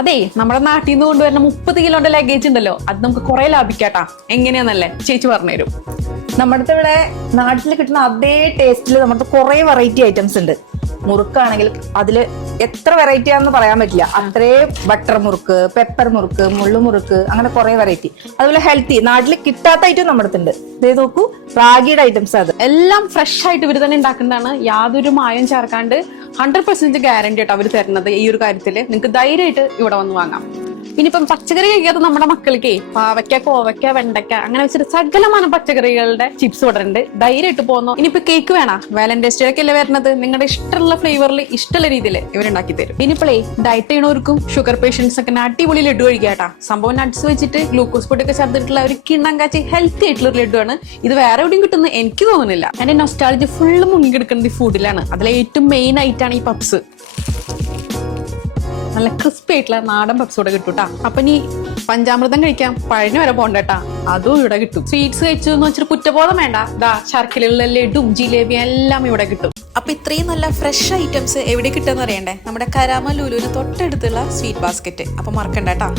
അതെ, നമ്മുടെ നാട്ടിൽ നിന്ന് കൊണ്ടുവരുന്ന 30 കിലോന്റെ ലഗേജ് ഉണ്ടല്ലോ, അത് നമുക്ക് കുറെ ലാഭിക്കാട്ടാ. എങ്ങനെയാന്നല്ലേ ചേച്ചി പറഞ്ഞുതരും. നമ്മുടെ ഇവിടെ നാട്ടിൽ കിട്ടുന്ന അതേ ടേസ്റ്റിൽ നമ്മുടെ കുറെ വെറൈറ്റി ഐറ്റംസ് ഉണ്ട്. മുറുക്കാണെങ്കിൽ അതില് എത്ര വെറൈറ്റി ആണെന്ന് പറയാൻ പറ്റില്ല. അത്രയും ബട്ടർ മുറുക്ക്, പെപ്പർ മുറുക്ക്, മുള്ളുമുറുക്ക്, അങ്ങനെ കുറെ വെറൈറ്റി. അതുപോലെ ഹെൽത്തി നാട്ടിൽ കിട്ടാത്ത ഐറ്റം നമ്മുടെ അടുത്തുണ്ട്. ഇതേ നോക്കൂ, റാഗിയുടെ ഐറ്റംസ്. അത് എല്ലാം ഫ്രഷ് ആയിട്ട് ഇവർ തന്നെ ഉണ്ടാക്കുന്നതാണ്. യാതൊരു മായം ചേർക്കാണ്ട് 100% ഗ്യാരണ്ടി ആയിട്ട് അവർ തരുന്നത്. ഈ ഒരു കാര്യത്തില് നിങ്ങൾക്ക് ധൈര്യമായിട്ട് ഇവിടെ വന്ന് വാങ്ങാം. ഇനിയിപ്പം പച്ചക്കറി കഴിക്കാത്ത നമ്മുടെ മക്കൾക്ക് പാവയ്ക്ക, കോവയ്ക്ക, വെണ്ടയ്ക്ക അങ്ങനെ വെച്ചിട്ട് സകലമാനം പച്ചക്കറികളുടെ ചിപ്സ് ഇവിടെ ഉണ്ട്. ധൈര്യമായിട്ട് പോകുന്നു. ഇനിയിപ്പോ കേക്ക് വേണ, വാലന്റൈൻസ് ഡേ ഒക്കെ അല്ലേ വരുന്നത്, നിങ്ങളുടെ ഇഷ്ടമുള്ള ഫ്ലേവറിൽ ഇഷ്ടമുള്ള രീതിയിൽ ഇവരുണ്ടാക്കി തരും. ഇനിയിപ്പോഴേ ഡയറ്റ് ചെയ്യണവർക്കും ഷുഗർ പേഷ്യൻസ് ഒക്കെ അടിപൊളി ലഡു കഴിക്കാട്ടാ. സംഭവം നട്ട്സ് വെച്ചിട്ട് ഗ്ലൂക്കോസ് പൊടിയൊക്കെ ചേർത്തിട്ടുള്ള ഒരു കിണ്ണം കാച്ചി ഹെൽത്തി ആയിട്ടുള്ള ലഡു ആണ് ഇത്. വേറെ എവിടെയും കിട്ടുന്നത് എനിക്ക് തോന്നുന്നില്ല. എന്റെ നൊസ്റ്റാൾജി ഫുള്ള് മുങ്ങിയെടുക്കുന്നത് ഈ ഫുഡിലാണ്. അതിലെ ഏറ്റവും മെയിൻ ആയിട്ടാണ് ഈ പപ്സ്. നല്ല ക്രിസ്പി ആയിട്ടുള്ള നാടൻ പപ്സ് ഇവിടെ കിട്ടും കേട്ടാ. അപ്പൊ നീ പഞ്ചാമൃതം കഴിക്കാം, പഴഞ്ഞു വരെ പോണ്ടേട്ടാ, അതും ഇവിടെ കിട്ടും. സ്വീറ്റ്സ് കഴിച്ചു എന്ന് വെച്ചിട്ട് കുറ്റബോധം വേണ്ട. ശർക്കരയുള്ള ലഡും ജിലേബിയും എല്ലാം ഇവിടെ കിട്ടും. അപ്പൊ ഇത്രയും നല്ല ഫ്രഷ് ഐറ്റംസ് എവിടെ കിട്ടുമെന്ന് അറിയണ്ടേ? നമ്മുടെ കരാമ ലുലുവിന് തൊട്ടടുത്തുള്ള സ്വീറ്റ് ബാസ്ക്കറ്റ്. അപ്പൊ മറക്കണ്ട കേട്ടാ.